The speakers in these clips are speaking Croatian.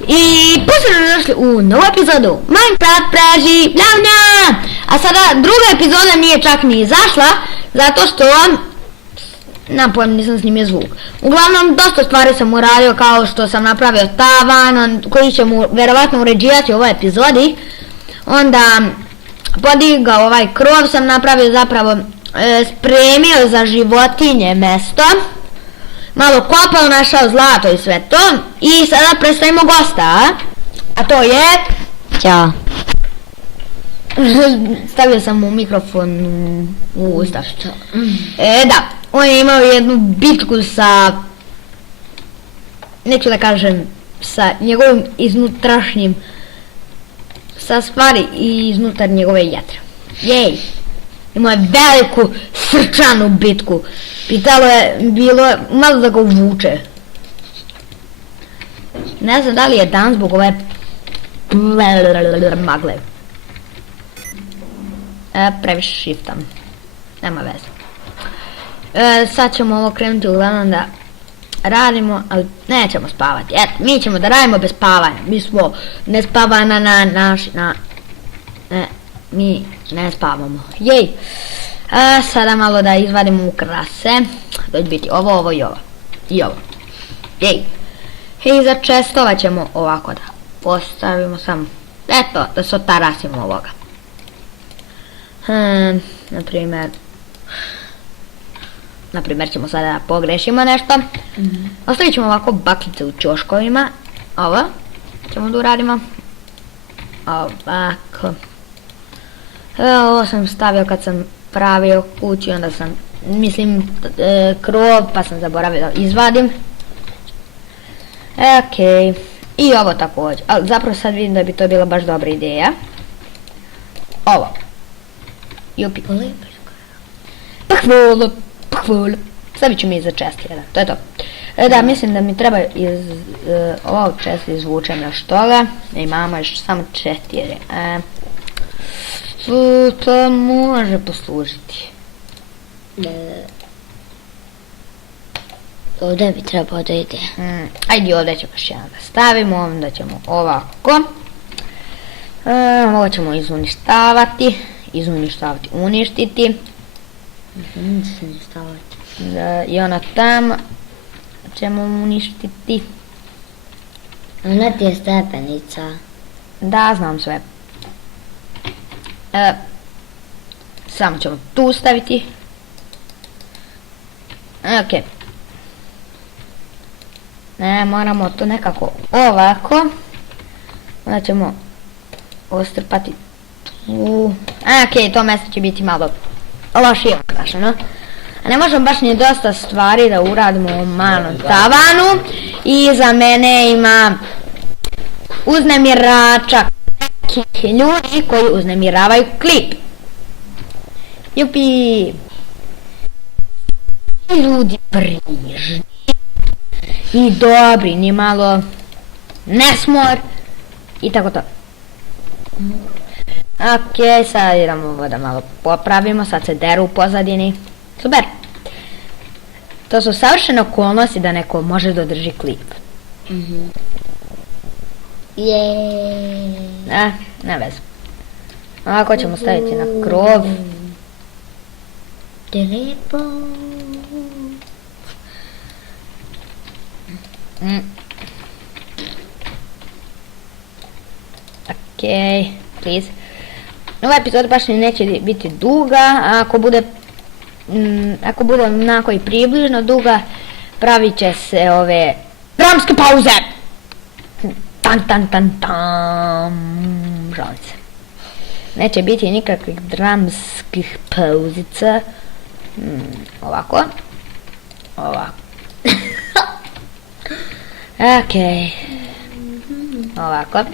I posljedno došli u novu epizodu Minecraft preživljavanja. A sada druga epizoda nije čak ni izašla, zato što nemam pojma, nisam snimio zvuk. Uglavnom, dosta stvari sam uradio, kao što sam napravio tavan, koji ćemo vjerovatno uređivati u ovoj epizodi. Onda podigao ovaj krov sam napravio, zapravo spremio za životinje mesto. Malo kopao, našao zlato i sve to. I sada predstavimo gosta. A to je... Ćao. Stavio sam mu mikrofon u usta. Da, on je imao jednu bitku sa... Neću da kažem, sa njegovim iznutrašnjim... Sa stvari iznutar njegove jetre. Jej! Imao je veliku srčanu bitku. Pitalo je bilo malo da ga uvuče. Ne znam da li je dan zbog ove magle. Previše shiftam. Nema veze. Sad ćemo ovo krenuti uglavnom da radimo, ali nećemo spavati. Eto, mi ćemo da radimo bez spavanja. Mi smo ne spavana mi ne spavamo. Jej! Sada malo da izvadimo ukrase. To će biti ovo i ovo. I ovo. Jej! I začestovat ćemo ovako da postavimo samo. Eto, da se otarasimo ovoga. Naprimjer ćemo sada da pogrešimo nešto. Ostavit ćemo ovako baklice u ćoškovima. Ovo ćemo da uradimo. Ovako. Ovo sam stavio kad sam pravio kuću, onda sam, krov, pa sam zaboravio da izvadim. Okej. I ovo također, ali zapravo sad vidim da bi to bila baš dobra ideja. Ovo. Jupi. Pohvolo. Stavit ću mi iza čest jedan, to je to. Da, mislim da mi treba iz ovog česta izvučem još toga. Imamo još samo 4. To može poslužiti. Ovdje bi trebao da ide. Ajde, ovdje ćemo još jedan da stavimo, onda ćemo ovako. Ovo ćemo uništiti. I ono tamo ćemo uništiti. Ona ti je stepenica. Da, znam sve. Samo ćemo tu staviti. Ok. Moramo to nekako ovako. Onda ćemo ostrpati tu. Ok, to mjesto će biti malo lošije ukrašeno. A ne možemo baš ni dosta stvari da uradimo u malom tavanu. I za mene ima uznemirača nekih ljudi koji uznemiravaju klip. Jupi! Ljudi brižni i dobri, ni malo nesmor i tako to. Ok, sad idemo ovo da malo popravimo, sad se deru u pozadini. Super! To su savršene okolnosti da neko može da održi klip. Ne veze. Ovako ćemo staviti na krov. Ok, please. Ova epizoda baš neće biti duga, a ako bude onako i približno duga, pravit će se ove dramske pauze. Žalim se. Neće biti nikakvih dramskih pauzica. Ovako. Ok. Ovako.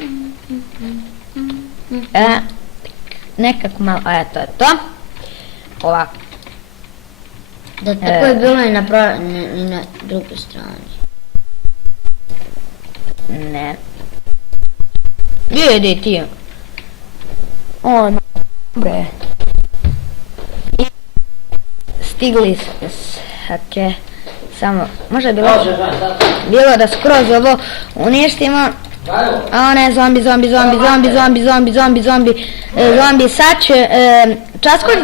Nekako malo, to je to. Ovako. Da, tako je bilo i na drugoj strani. Ne. Gdje ti? Dobre. Stigli ok. Samo, možda je bilo da skroz ovo uništimo. O ne, zombi, sad će Časkor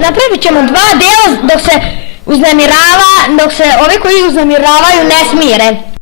napravit ćemo 2 dela dok se uznemiravaju ne smire.